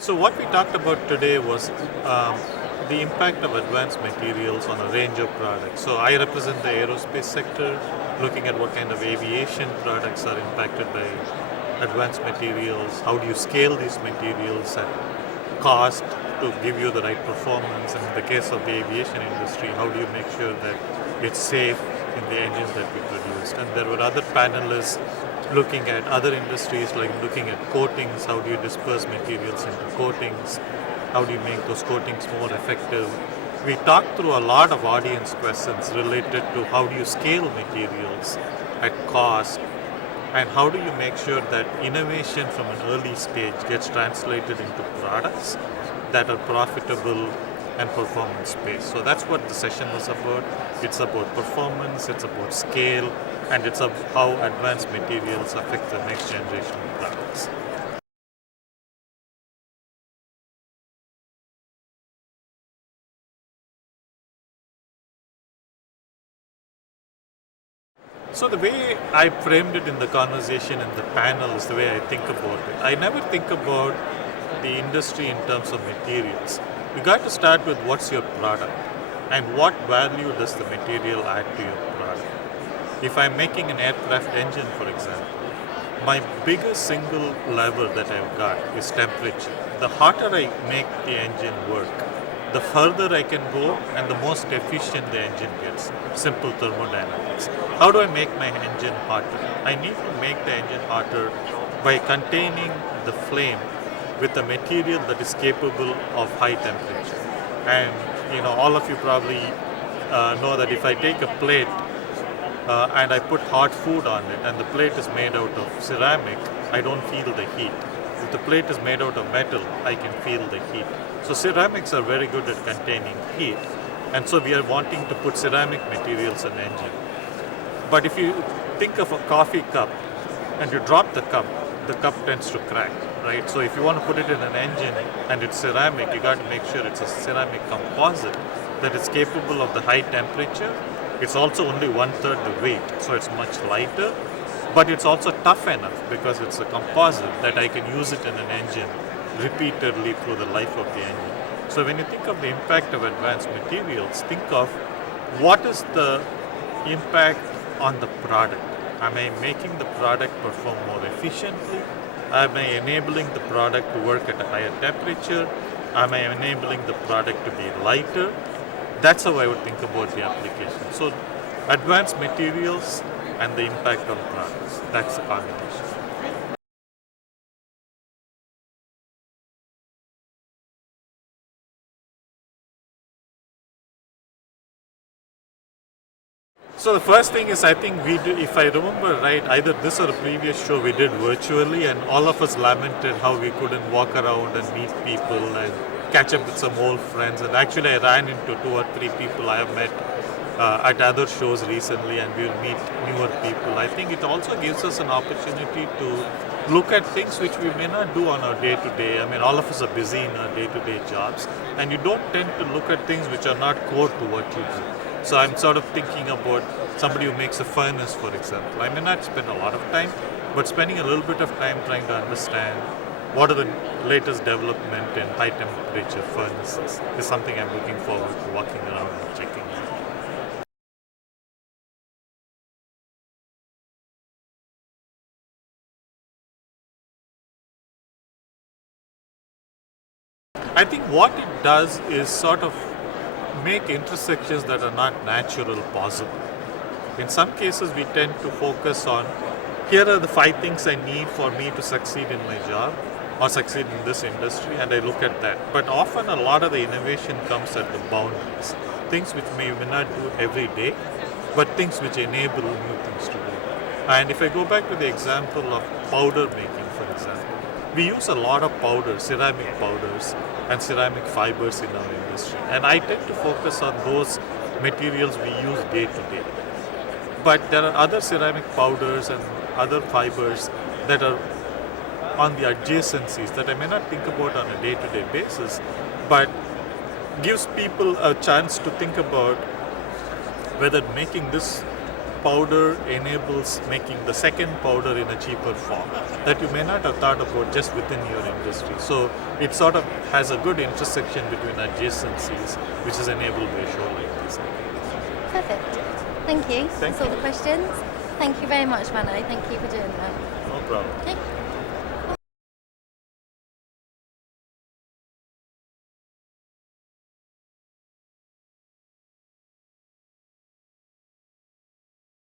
So what we talked about today was the impact of advanced materials on a range of products. So I represent the aerospace sector, looking at what kind of aviation products are impacted by advanced materials. How do you scale these materials at cost to give you the right performance? And in the case of the aviation industry, how do you make sure that it's safe in the engines that we produced? And there were other panelists looking at other industries, like looking at coatings. How do you disperse materials into coatings? How do you make those coatings more effective? We talked through a lot of audience questions related to how do you scale materials at cost, and how do you make sure that innovation from an early stage gets translated into products that are profitable and performance based. So that's what the session was about. It's about performance, it's about scale, and it's about how advanced materials affect the next generation of products. So the way I framed it in the conversation in the panel is the way I think about it. I never think about the industry in terms of materials. You got to start with what's your product and what value does the material add to your product. If I'm making an aircraft engine, for example, my biggest single lever that I've got is temperature. The hotter I make the engine work, the further I can go and the most efficient the engine gets. Simple thermodynamics. How do I make my engine hotter? I need to make the engine hotter by containing the flame with a material that is capable of high temperature. And all of you probably know that if I take a plate and I put hot food on it and the plate is made out of ceramic, I don't feel the heat. If the plate is made out of metal, I can feel the heat. So ceramics are very good at containing heat, and so we are wanting to put ceramic materials in engine. But if you think of a coffee cup and you drop the cup tends to crack, right? So if you want to put it in an engine and it's ceramic, you got to make sure it's a ceramic composite that is capable of the high temperature. It's also only 1/3 the weight, so it's much lighter, but it's also tough enough because it's a composite that I can use it in an engine repeatedly through the life of the engine. So when you think of the impact of advanced materials, think of what is the impact on the product. Am I making the product perform more efficiently? Am I enabling the product to work at a higher temperature? Am I enabling the product to be lighter? That's how I would think about the application. So advanced materials and the impact on products. That's the combination. So the first thing is, I think we did, if I remember right, either this or a previous show we did virtually, and all of us lamented how we couldn't walk around and meet people and catch up with some old friends. And actually I ran into 2 or 3 people I have met at other shows recently, and we'll meet newer people. I think it also gives us an opportunity to look at things which we may not do on our day-to-day. I mean, all of us are busy in our day-to-day jobs, and you don't tend to look at things which are not core to what you do. So I'm sort of thinking about somebody who makes a furnace, for example. I may not spend a lot of time, but spending a little bit of time trying to understand what are the latest development in high temperature furnaces is something I'm looking forward to walking around and checking out. I think what it does is sort of make intersections that are not natural possible. In some cases, we tend to focus on here are the 5 things I need for me to succeed in my job or succeed in this industry, and I look at that. But often a lot of the innovation comes at the boundaries, things which may not do every day, but things which enable new things to do. And if I go back to the example of powder making, for example, we use a lot of powders, ceramic powders, and ceramic fibers in our industry. And I tend to focus on those materials we use day to day. But there are other ceramic powders and other fibers that are on the adjacencies that I may not think about on a day-to-day basis, but gives people a chance to think about whether making this powder enables making the second powder in a cheaper form that you may not have thought about just within your industry. So it sort of has a good intersection between adjacencies, which is enabled by a show like this. Perfect. Thank you. That's all the questions. Thank you very much, Mano. Thank you for doing that. No problem. Okay.